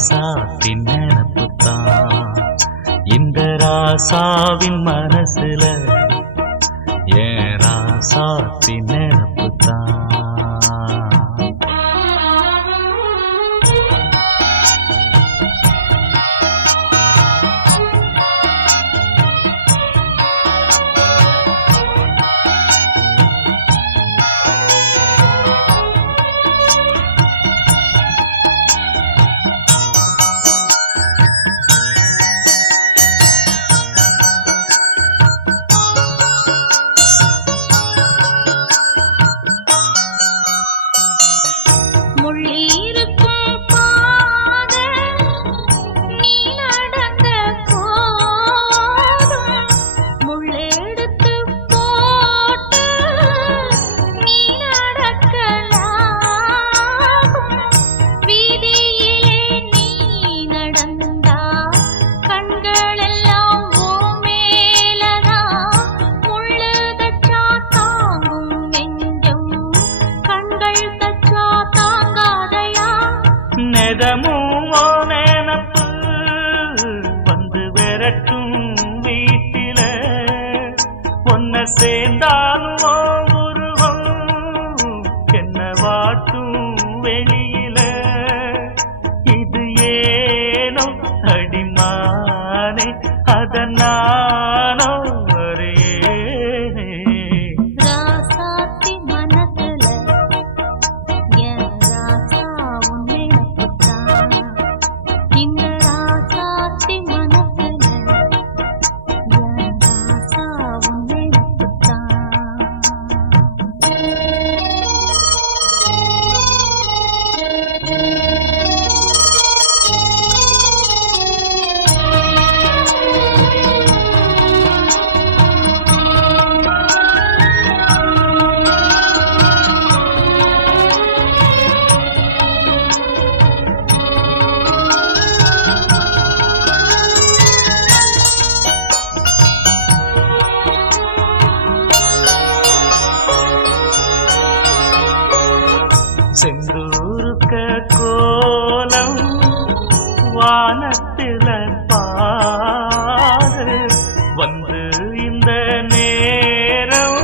ராசாத்தின் நினப்புத்தான் இந்த ராசாவின் மனசுல ஏன் ராசாத்தின் நினப்புத்தான். நெதமோ நேனப்பு வந்து விரட்டும் வீட்டில ஒன்ன சேர்ந்தாலும் உருவம் என்ன வாட்டும் வெளியில இது ஏனோ அடிமானே அதனானோ செந்தூருக்க கோலம் வானத்தில பாரு வந்து இந்த நேரம்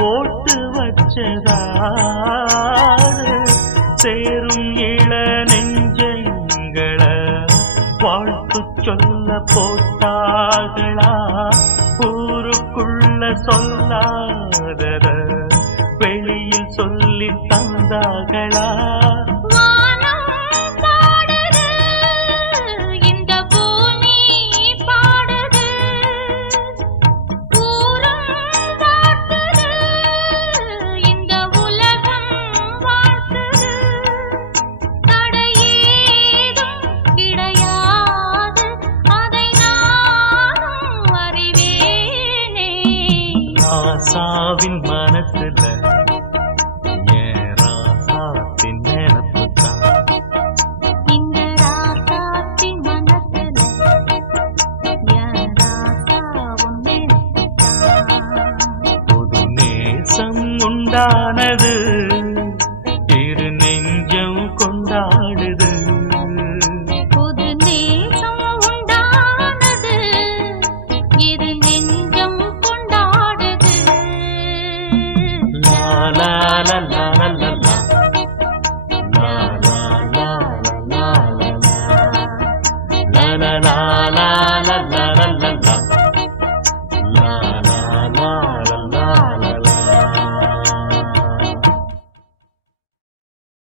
போட்டு வச்சதாரு சேரும் இள நெஞ்சங்களை வாழ்த்து சொல்ல போட்டார்களா ஊருக்குள்ள சொல்லாதத வெளியில் சொல்லி தந்தார்களா. ராசாவின் மனசுல ஏன் ராசாத்தின் நினப்புத்தான் இந்த ராசாத்தின் மனசுல ஏன் ராசாவும் நினப்புத்தான். புது நேசம் உண்டானது இரு நெஞ்சம் கொண்டாடுது புது நேசம் உண்டானது இரு நெஞ்சம் கொண்டாடுது. லா லா லா லா லா லா லா லா லா லா லா லா லா லா லா.